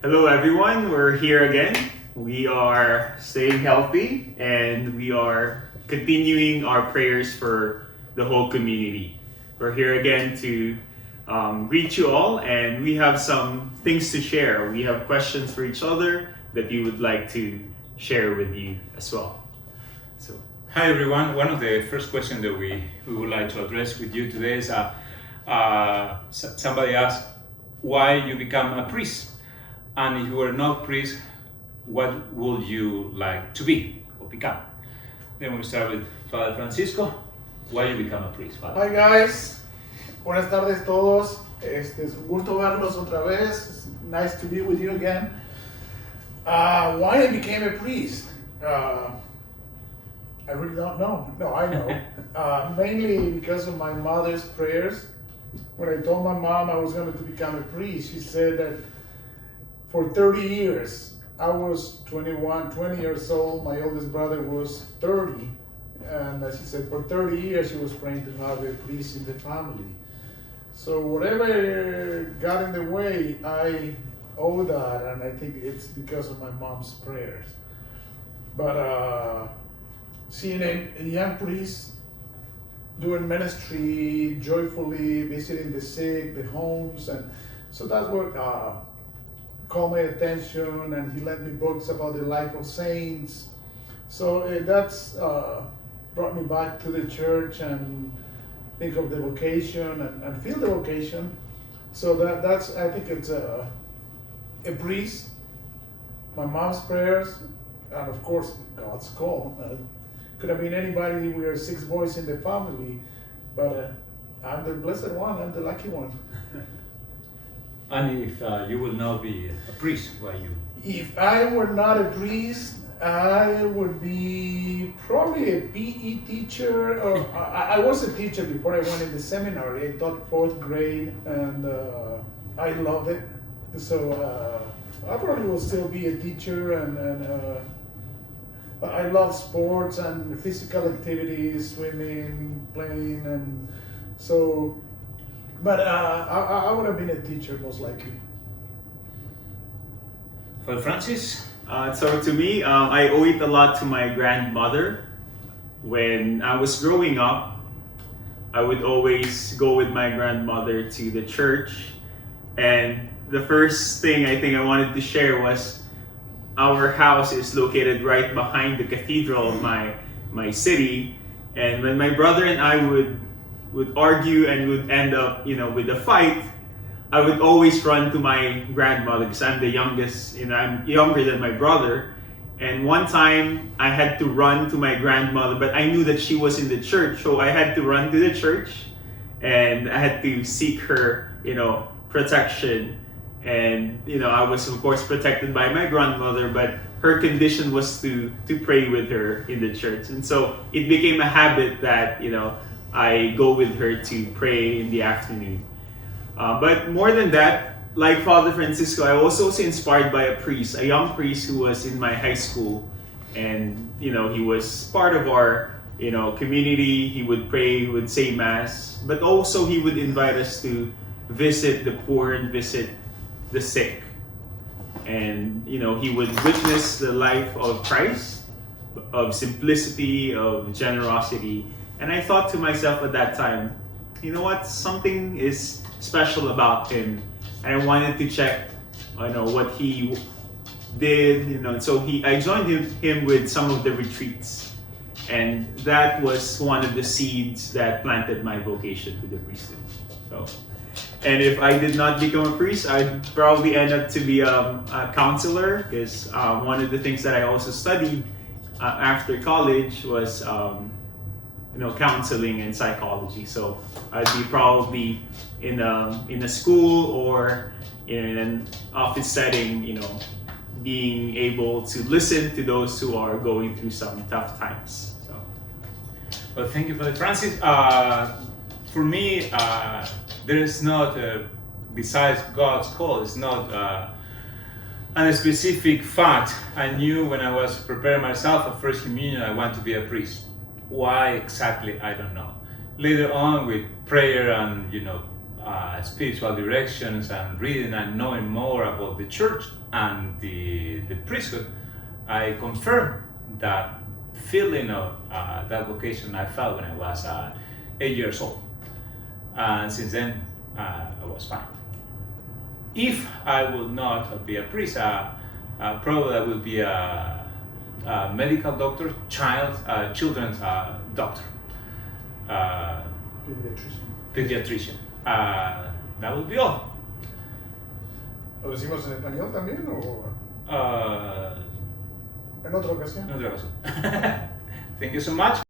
Hello, everyone. We're here again. We are staying healthy and we are continuing our prayers for the whole community. We're here again to reach you all, and we have some things to share. We have questions for each other that we would like to share with you as well. So, Hi everyone. One of the first questions that we would like to address with you today is somebody asked why you become a priest, and if you were not priest, what would you like to be or become? Then we start with Father Francisco. Why you become a priest, Father? Hi guys, buenas tardes todos. Es un gusto verlos otra vez. It's nice to be with you again. Why I became a priest? I really don't know. No, I know. Mainly because of my mother's prayers. When I told my mom I was going to become a priest, she said that for 30 years, I was 20 years old, my oldest brother was 30. And as she said, for 30 years, she was praying to have a priest in the family. So whatever got in the way, I owe that, and I think it's because of my mom's prayers. But seeing a young priest doing ministry joyfully, visiting the sick, the homes, and so that's what caught my attention, and he lent me books about the life of saints. So that's brought me back to the church and think of the vocation and feel the vocation. So that's I think it's a priest, my mom's prayers, and of course God's call. Could have been anybody. We are 6 boys in the family, but I'm the blessed one. I'm the lucky one. And if you will not be a priest, why you? If I were not a priest, I would be probably a PE teacher. Or I was a teacher before I went in the seminary. I taught 4th grade, and I loved it. So I probably will still be a teacher, and I love sports and physical activities, swimming, playing, and so. But I would have been a teacher most likely. Father Francis? so to me, I owe it a lot to my grandmother. When I was growing up, I would always go with my grandmother to the church. And the first thing I think I wanted to share was our house is located right behind the cathedral of my city. And when my brother and I would argue and would end up, with a fight, I would always run to my grandmother because I'm the youngest, I'm younger than my brother. And one time I had to run to my grandmother, but I knew that she was in the church, so I had to run to the church and I had to seek her, protection. And, I was of course protected by my grandmother, but her condition was to pray with her in the church. And so it became a habit that, I go with her to pray in the afternoon. But more than that, like Father Francisco, I was also inspired by a priest, a young priest who was in my high school. And, he was part of our, community. He would pray, he would say mass, but also he would invite us to visit the poor and visit the sick. And, he would witness the life of Christ, of simplicity, of generosity. And I thought to myself at that time, what? Something is special about him. And I wanted to check, what he did, So I joined him with some of the retreats. And that was one of the seeds that planted my vocation to the priesthood. So, and if I did not become a priest, I'd probably end up to be a counselor, because one of the things that I also studied after college was counseling and psychology. So I'd be probably in a school or in an office setting, being able to listen to those who are going through some tough times. So, Well, thank you, Father Francis. For me, there is not, besides God's call, it's not a specific fact. I knew when I was preparing myself for First Communion, I want to be a priest. Why exactly, I don't know. Later on with prayer and, spiritual directions and reading and knowing more about the church and the priesthood, I confirmed that feeling of that vocation I felt when I was 8 years old. And since then, I was fine. If I will not be a priest, probably I will be a medical doctor, children's doctor, pediatrician. That would be all. ¿Lo decimos en español también o en otra ocasión? En otra ocasión. Thank you so much.